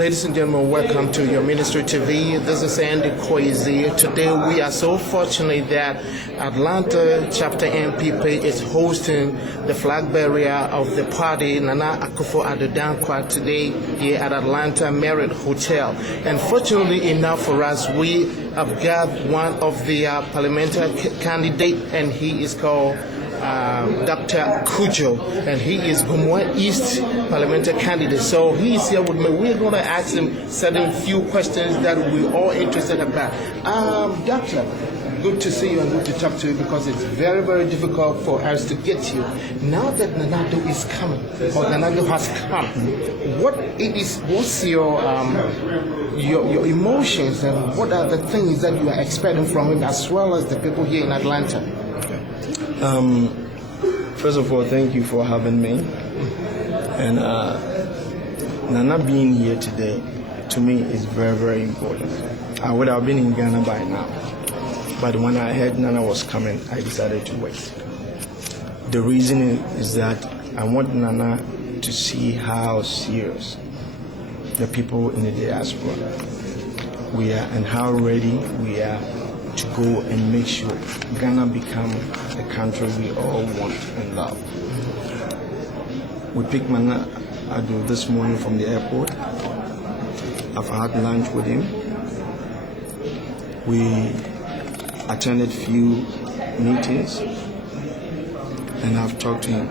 Ladies and gentlemen, welcome to your Ministry TV. This is Andy Quaisie. Today we are so fortunate that Atlanta Chapter NPP is hosting the flag bearer of the party, Nana Akufo-Addo today here at Atlanta Marriott Hotel. And fortunately enough for us, we have got one of the parliamentary candidate, and he is called Dr. Kujo, and he is Gumwa East parliamentary candidate. So he is here with me. We're going to ask him certain few questions that we're all interested about. Doctor, good to see you and good to talk to you, because it's very, very difficult for us to get you. Now that Nanado is coming, or Nanado has come, what's your emotions, and what are the things that you are expecting from him, as well as the people here in Atlanta? First of all, thank you for having me. And Nana being here today, to me, is very, very important. I would have been in Ghana by now, but when I heard Nana was coming, I decided to wait. The reason is that I want Nana to see how serious the people in the diaspora we are, and how ready we are to go and make sure Ghana become the country we all want and love. We picked Nana Addo this morning from the airport. I've had lunch with him. We attended few meetings, and I've talked to him.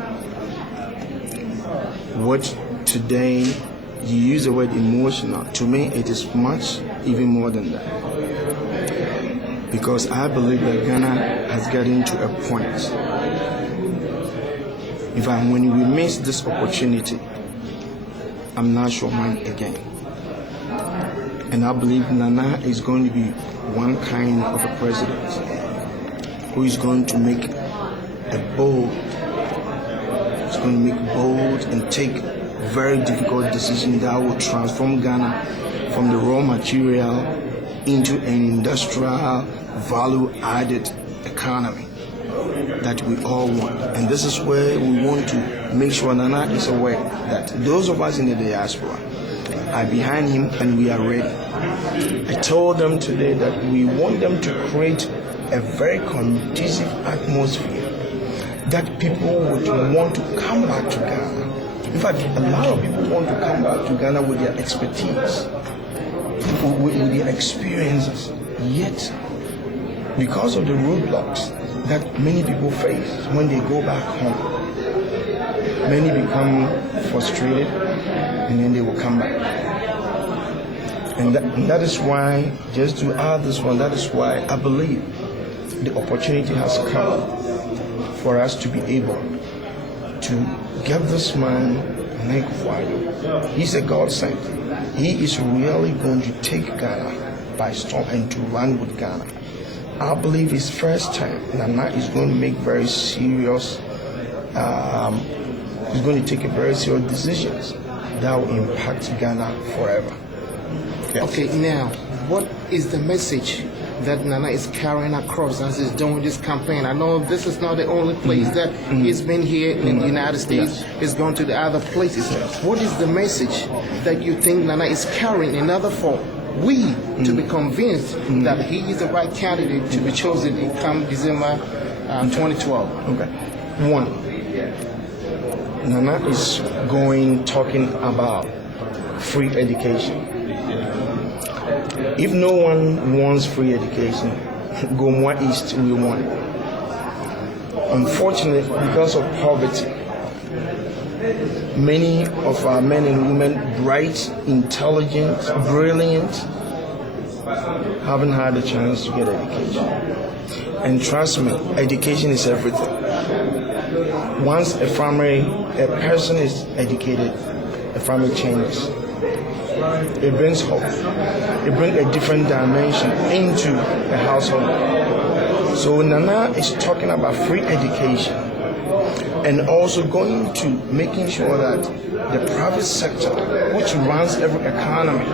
What today, you use the word emotional. To me, it is much, even more than that. Because I believe that Ghana has gotten to a point. In fact, when we miss this opportunity, I'm not sure when again. And I believe Nana is going to be one kind of a president who is going to make bold and take very difficult decisions that will transform Ghana from the raw material into an industrial value-added economy that we all want. And this is where we want to make sure Nana is aware that those of us in the diaspora are behind him and we are ready. I told them today that we want them to create a very conducive atmosphere that people would want to come back to Ghana. In fact, a lot of people want to come back to Ghana with their expertise, with their experiences. Yet, because of the roadblocks that many people face when they go back home, many become frustrated and then they will come back. And that is why, just to add this one, that is why I believe the opportunity has come for us to be able to give this man an Akufo-Addo. He's a godsend. He is really going to take Ghana by storm and to run with Ghana. I believe his first time, Nana is going to make very serious, he's going to take a very serious decisions that will impact Ghana forever. Yes. Okay, now, what is the message that Nana is carrying across as he's doing this campaign? I know this is not the only place that he's been here in the United States. He's gone to the other places. What is the message that you think Nana is carrying in order for we to be convinced that he is the right candidate to be chosen in come December 2012? Okay. One, Nana is talking about free education. If no one wants free education, Gumwa East will want it. Unfortunately, because of poverty, many of our men and women, bright, intelligent, brilliant, haven't had a chance to get education. And trust me, education is everything. Once a person is educated, a family changes. It brings hope. It brings a different dimension into a household. So Nana is talking about free education and also going to making sure that the private sector, which runs every economy,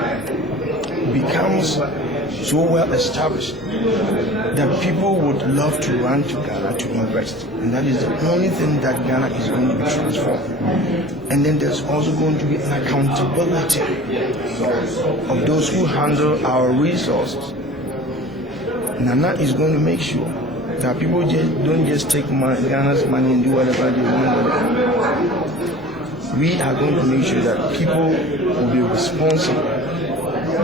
becomes so well established that people would love to run to Ghana to invest. And that is the only thing that Ghana is going to be transformed. And then there's also going to be an accountability of those who handle our resources. Nana is going to make sure that people don't just take Ghana's money and do whatever they want with it. We are going to make sure that people will be responsible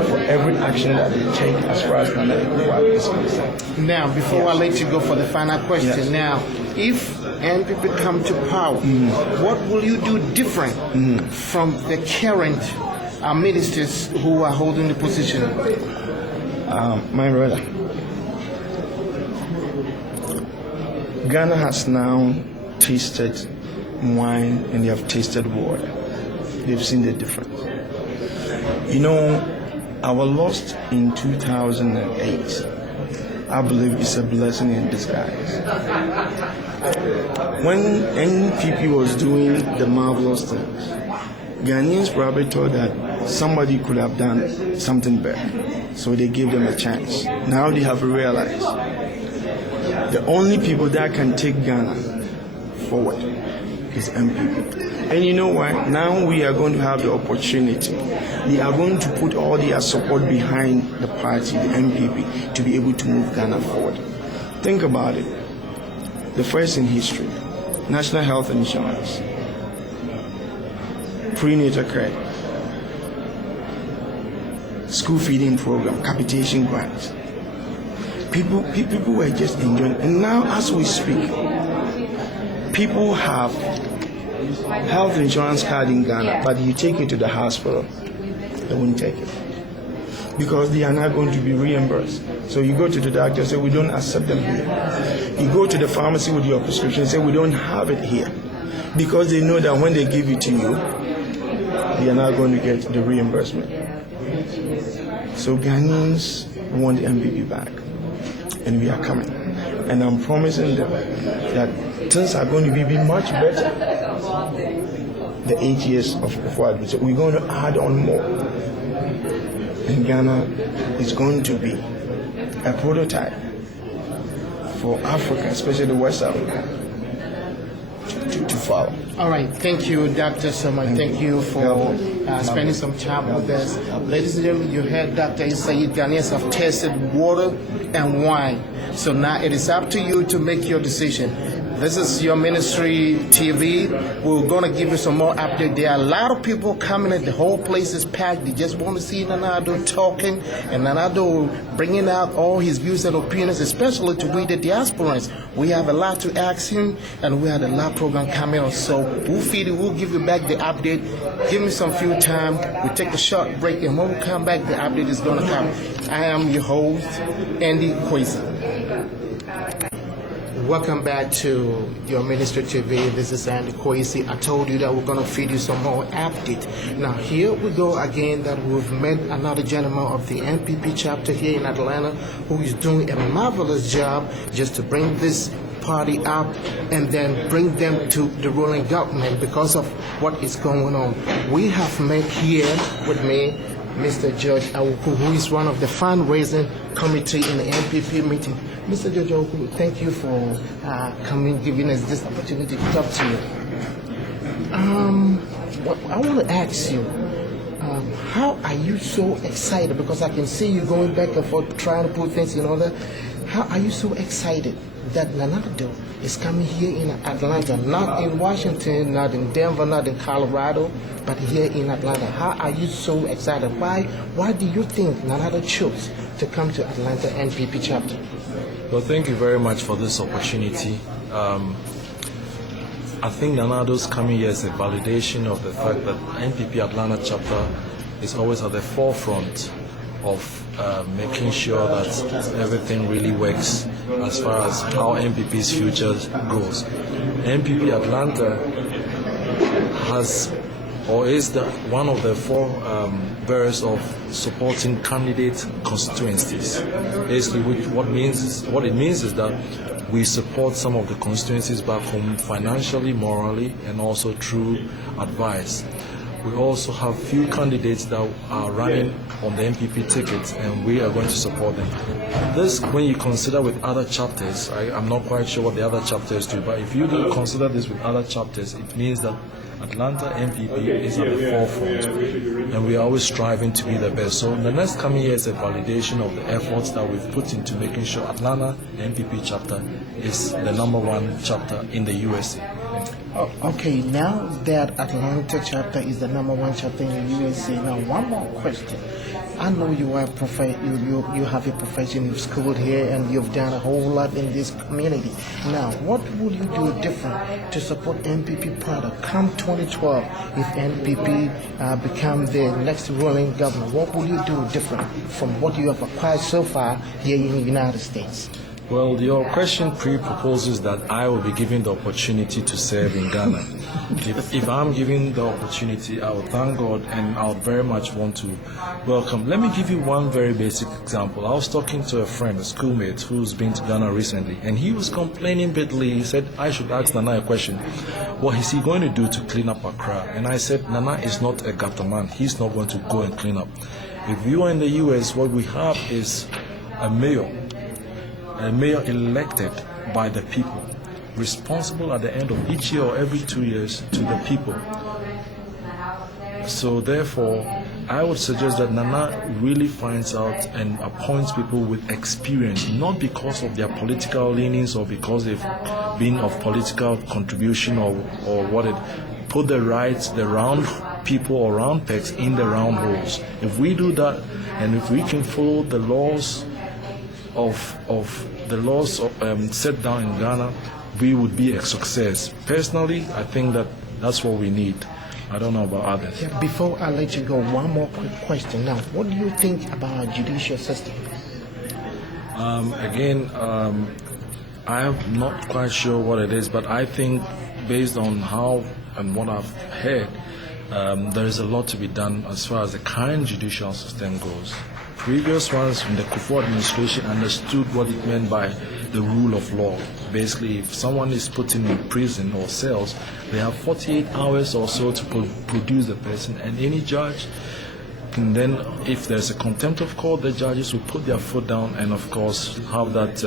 for every action that they take as far as Ghana is concerned. Now, before I let you go for the final question, now, if NPP come to power, what will you do different from the current ministers who are holding the position? My brother, Ghana has now tasted wine and they have tasted water. They've seen the difference. You know, our loss in 2008, I believe, is a blessing in disguise. When NPP was doing the marvelous things, Ghanaians probably thought that somebody could have done something better, so they gave them a chance. Now they have realized the only people that can take Ghana forward is NPP. And you know what? Now we are going to have the opportunity. They are going to put all their support behind the party, the NPP, to be able to move Ghana forward. Think about it. The first in history, national health insurance, prenatal care, school feeding program, capitation grants. People were just enjoying. And now as we speak, people have health insurance card in Ghana, but you take it to the hospital, they won't take it because they are not going to be reimbursed. So you go to the doctor, say we don't accept them here. You go to the pharmacy with your prescription, say we don't have it here, because they know that when they give it to you, they are not going to get the reimbursement. So Ghanaians want the MPP back, and we are coming. And I'm promising them that things are going to be much better. The 8 years of what so we're going to add on more. And Ghana is going to be a prototype for Africa, especially West Africa, to follow. All right, thank you, Dr. Sama. Thank you for spending some time with us. Ladies and gentlemen, you heard Dr. Said. Ghanaians have tasted water and wine. So now it is up to you to make your decision. This is your ministry TV. We're going to give you some more update. There are a lot of people coming in. The whole place is packed. They just want to see Nanado talking and Nanado bringing out all his views and opinions, especially to we the diasporans. We have a lot to ask him, and we have a lot of program coming on. So we'll give you back the update. Give me some few time. We take a short break, and when we come back, the update is going to come. I am your host, Andy Quaisie. Welcome back to your Ministry TV. This is Andy Quaisie. I told you that we're going to feed you some more update. Now, here we go again that we've met another gentleman of the NPP chapter here in Atlanta who is doing a marvelous job just to bring this party up and then bring them to the ruling government because of what is going on. We have met here with me Mr. George Awuku, who is one of the fundraising committee in the NPP meeting. Mr. George Awuku, thank you for coming, giving us this opportunity to talk to you. I want to ask you, how are you so excited? Because I can see you going back and forth trying to put things in order. How are you so excited that Nanado is coming here in Atlanta, not in Washington, not in Denver, not in Colorado, but here in Atlanta? How are you so excited? Why do you think Nanado chose to come to Atlanta NPP chapter? Well, thank you very much for this opportunity. I think Nanado's coming here is a validation of the fact that NPP Atlanta chapter is always at the forefront of making sure that everything really works as far as how NPP's future goes. NPP Atlanta has or is one of the four bearers of supporting candidate constituencies. Basically, what it means is that we support some of the constituencies back home financially, morally, and also through advice. We also have few candidates that are running on the NPP tickets, and we are going to support them. This, when you consider with other chapters, I'm not quite sure what the other chapters do, but if you do consider this with other chapters, it means that Atlanta NPP is at the forefront, and we are always striving to be the best. So the next coming year is a validation of the efforts that we've put into making sure Atlanta NPP chapter is the #1 chapter in the USA. Oh, okay, now that Atlanta chapter is the #1 chapter in the USA, now one more question. I know you are you have a profession, you've schooled here, and you've done a whole lot in this community. Now, what will you do different to support NPP product come 2012 if NPP become the next ruling government? What will you do different from what you have acquired so far here in the United States? Well, your question pre-proposes that I will be given the opportunity to serve in Ghana. If I'm given the opportunity, I will thank God, and I would very much want to welcome. Let me give you one very basic example. I was talking to a friend, a schoolmate, who's been to Ghana recently, and he was complaining bitterly. He said, I should ask Nana a question. What is he going to do to clean up Accra? And I said, Nana is not a gutter man. He's not going to go and clean up. If you are in the US, what we have is a mayor elected by the people, responsible at the end of each year or every 2 years to the people. So therefore, I would suggest that Nana really finds out and appoints people with experience, not because of their political leanings or because they've been of political contribution or what it. Put the round people or round pegs in the round holes. If we do that, and if we can follow the laws set down in Ghana, we would be a success. Personally, I think that's what we need. I don't know about others. Yeah, before I let you go, one more quick question. Now, what do you think about our judicial system? I'm not quite sure what it is, but I think based on how and what I've heard, there is a lot to be done as far as the current judicial system goes. Previous ones from the Kufuor administration understood what it meant by the rule of law. Basically, if someone is put in prison or cells, they have 48 hours or so to produce the person, and any judge can then, if there's a contempt of court, the judges will put their foot down and, of course, have that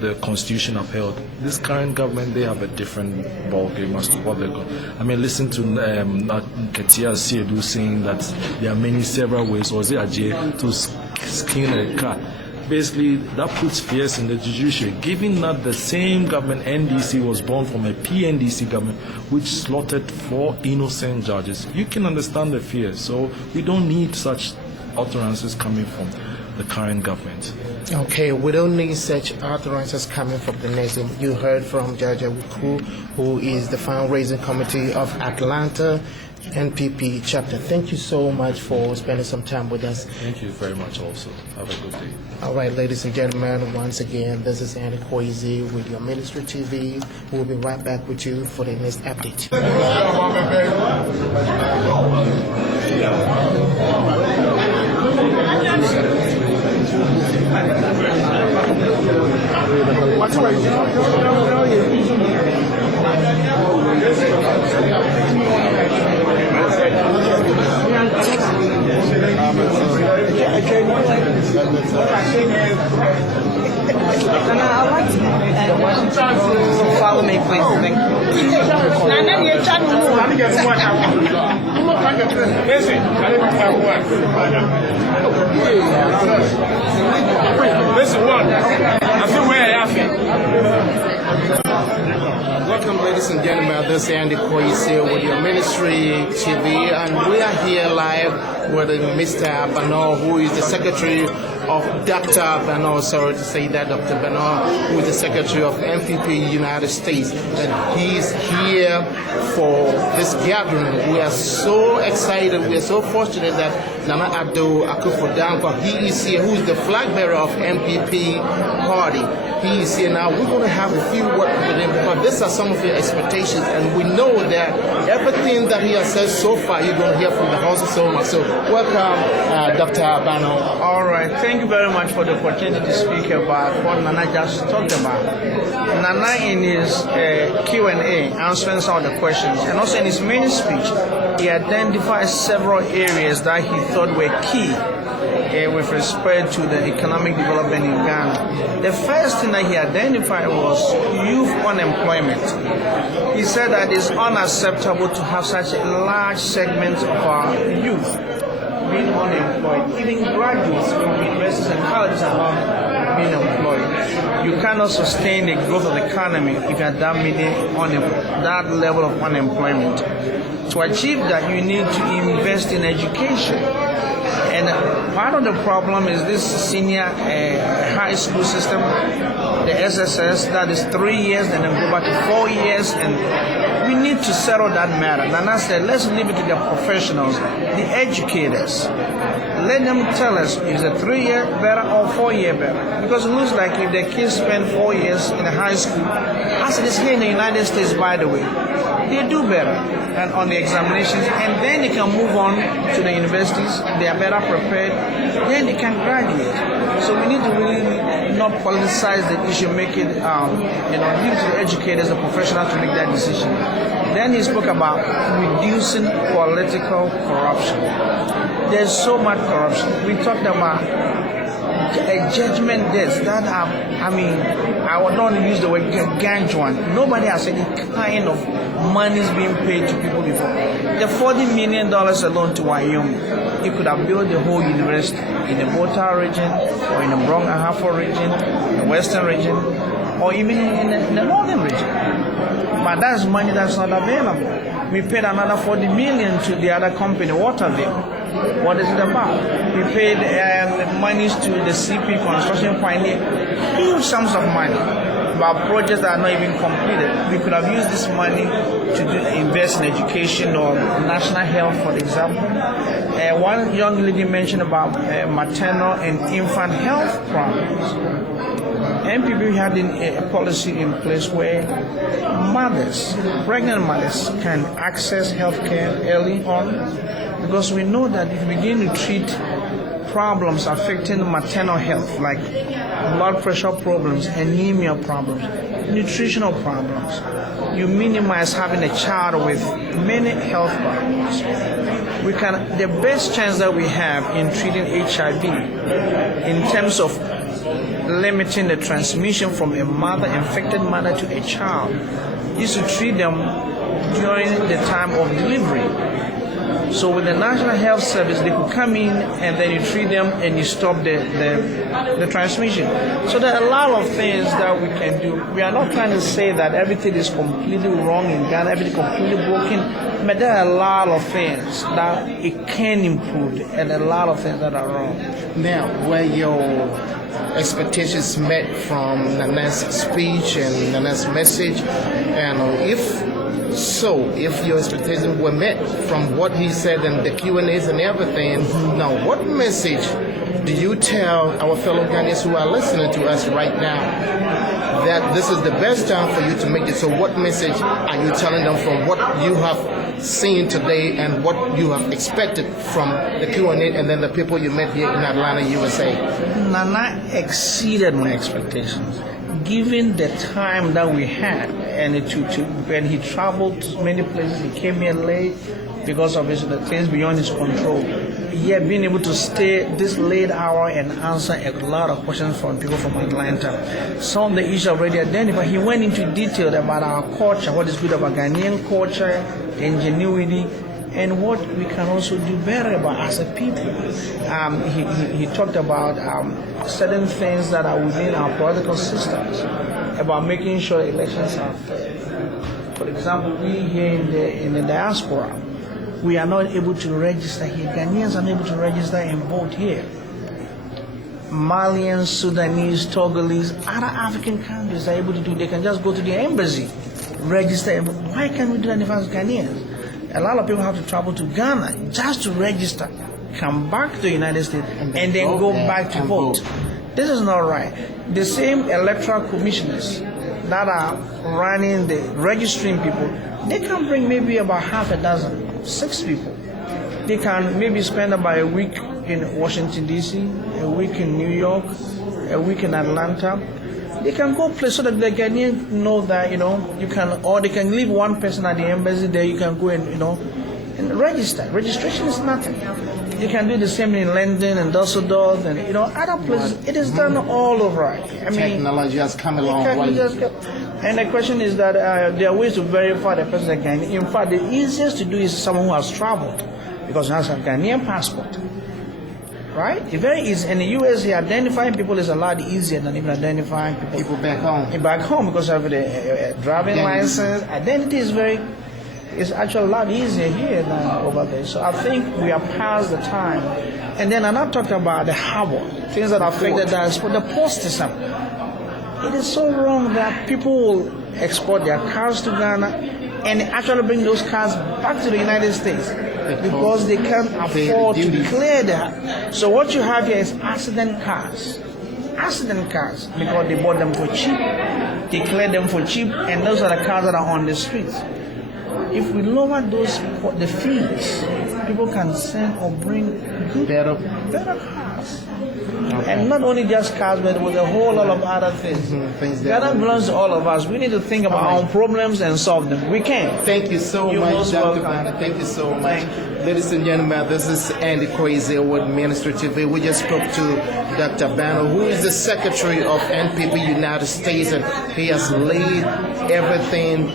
the constitution upheld. This current government, they have a different ballgame as to what they're going. I mean, listen to Akoto-Sekyere saying that there are several ways, or is it to skin a cat? Basically, that puts fears in the judiciary, given that the same government, NDC, was born from a PNDC government, which slaughtered 4 innocent judges. You can understand the fears. So we don't need such utterances coming from the current government. Okay, we don't need such utterances coming from the nation. You heard from Judge Awuku, who is the fundraising committee of Atlanta NPP chapter. Thank you so much for spending some time with us. Thank you very much also. Have a good day. All right, ladies and gentlemen, once again, this is Quaisie with your Ministry TV. We'll be right back with you for the next update. I'd like to follow me, please. Thank Welcome, ladies and gentlemen. This is Quaisie with your Ministry TV, and we are here live with Mr. Bano, who is the Secretary of Dr. Bano, sorry to say that, Dr. Bano, who is the Secretary of NPP United States, and he's here for this gathering. We are so excited, we are so fortunate that Nana Addo Akufo-Dankwa, he is here, who is the flag bearer of NPP party. He is here now. We're going to have a few words with him because these are some of your expectations, and we know that everything that he has said so far, you're going to hear from the House of Soma. So welcome, Dr. Bano. All right. Thank you very much for the opportunity to speak about what Nana just talked about. Nana, in his Q&A, answering some of the questions, and also in his main speech, he identified several areas that he thought were key with respect to the economic development in Ghana. The first thing that he identified was youth unemployment. He said that it's unacceptable to have such a large segment of our youth being unemployed. Even graduates from universities and colleges are not being employed. You cannot sustain the growth of the economy if you have that level of unemployment. To achieve that, you need to invest in education. And part of the problem is this senior high school system, the SSS, that is 3 years and then go back to 4 years, and we need to settle that matter. And I said, let's leave it to the professionals, the educators. Let them tell us, is a 3-year better or 4-year better? Because it looks like if the kids spend 4 years in a high school, as it is here in the United States, by the way, they do better and on the examinations, and then they can move on to the universities. They are better prepared, then they can graduate. So we need to really not politicize the issue, make it, leave to the educators, the professionals to make that decision. Then he spoke about reducing political corruption. There's so much corruption. We talked about judgment debts that are, I would not use the word gargantuan. Nobody has any kind of money is being paid to people before. The $40 million alone to Wyoming, it could have built the whole university in the Volta region, or in the Bronx Ahafo region, the Western region, or even in the Northern region. But that's money that's not available. We paid another $40 million to the other company, Waterville. What is it about? We paid monies to the CP Construction Pioneer, huge sums of money, about projects that are not even completed. We could have used this money to invest in education or national health, for example. One young lady mentioned about maternal and infant health problems. NPP had a policy in place where mothers, pregnant mothers, can access health care early on, because we know that if we begin to treat problems affecting maternal health, like blood pressure problems, anemia problems, nutritional problems, you minimize having a child with many health problems. The best chance that we have in treating HIV in terms of limiting the transmission from a infected mother to a child is to treat them during the time of delivery. So with the National Health Service, they could come in and then you treat them and you stop the transmission. So there are a lot of things that we can do. We are not trying to say that everything is completely wrong in Ghana, everything completely broken, but there are a lot of things that it can improve and a lot of things that are wrong. Now, were your expectations met from Nana's speech and Nana's message? And if your expectations were met from what he said and the Q&As and everything, now what message do you tell our fellow Ghanaians who are listening to us right now that this is the best time for you to make it? So what message are you telling them from what you have seen today and what you have expected from the Q&A and then the people you met here in Atlanta, USA? Nana exceeded my expectations. Given the time that we had, and when he traveled to many places, he came here late because of the things beyond his control. Yet being able to stay this late hour and answer a lot of questions from people from Atlanta. Some of the issues already identified. He went into detail about our culture, what is good about Ghanaian culture, ingenuity, and what we can also do better about as a people. He talked about certain things that are within our political systems, about making sure elections are fair. For example, we here in the diaspora, we are not able to register here. Ghanaians are not able to register and vote here. Malians, Sudanese, Togolese, other African countries are able to do. They can just go to the embassy, register and vote. Why can't we do that if as Ghanaians? A lot of people have to travel to Ghana just to register, come back to the United States, and then go back to vote. This is not right. The same electoral commissioners that are running registering people, they can bring maybe about half a dozen, 6 people. They can maybe spend about a week in Washington, D.C., a week in New York, a week in Atlanta. They can go play so that the Ghanaians know that, you can, or they can leave one person at the embassy there, you can go and then register. Registration is nothing. You can do the same in London and Dusseldorf and other places. It is done all over. I mean, Technology has come a long way. And the question is that there are ways to verify the person again. In fact, the easiest to do is someone who has traveled because he has a Ghanaian passport. Right? It's very easy. In the US, identifying people is a lot easier than even identifying people back home. Back home because of the driving license. Identity is actually a lot easier here than over there. So I think we are past the time. And then I'm not talking about the harbor, things that affected the port system. It is so wrong that people will export their cars to Ghana and actually bring those cars back to the United States because they can't afford to clear that. So what you have here is accident cars because they bought them for cheap, they cleared them for cheap, and those are the cars that are on the streets. If we lower the fees, people can send or bring better cars. Okay. And not only just cars, but with a whole lot of other things. Ghana belongs to all of us. We need to think about our own problems and solve them. We can. Thank you so much, Dr. Banner. Thank you so much. Ladies and gentlemen, this is Andy Quaisie with Ministry TV. We just spoke to Dr. Banner, who is the Secretary of NPP United States, and he has laid everything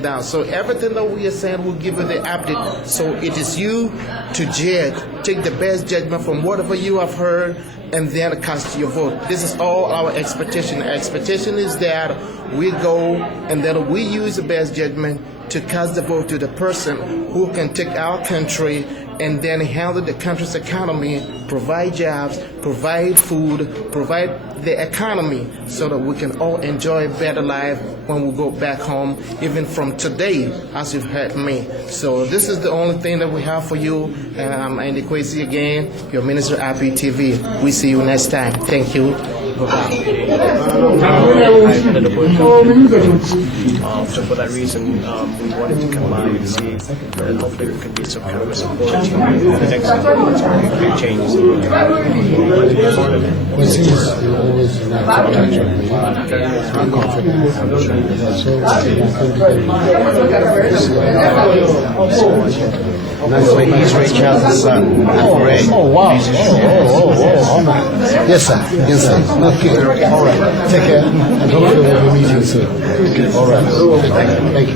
down. So everything that we are saying, we'll give you the update. So it is you to judge. Take the best judgment from whatever you have heard and then cast your vote. This is all our expectation. Expectation is that we go and then we use the best judgment to cast the vote to the person who can take our country and then handle the country's economy, provide jobs, provide food, provide the economy so that we can all enjoy a better life when we go back home, even from today, as you've heard me. So this is the only thing that we have for you. I'm Andy Quaisie again, your Minister Happy TV. We see you next time. Thank you. Bye-bye. So for that reason, we wanted to come by and see, and hopefully we can get some kind of a support to the next changes. Please reach out to son. Great. Oh, wow. Yes, sir. Yes, sir. Okay. All right. Take care. And hopefully we'll be meeting soon. All right. Thank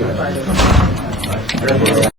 you.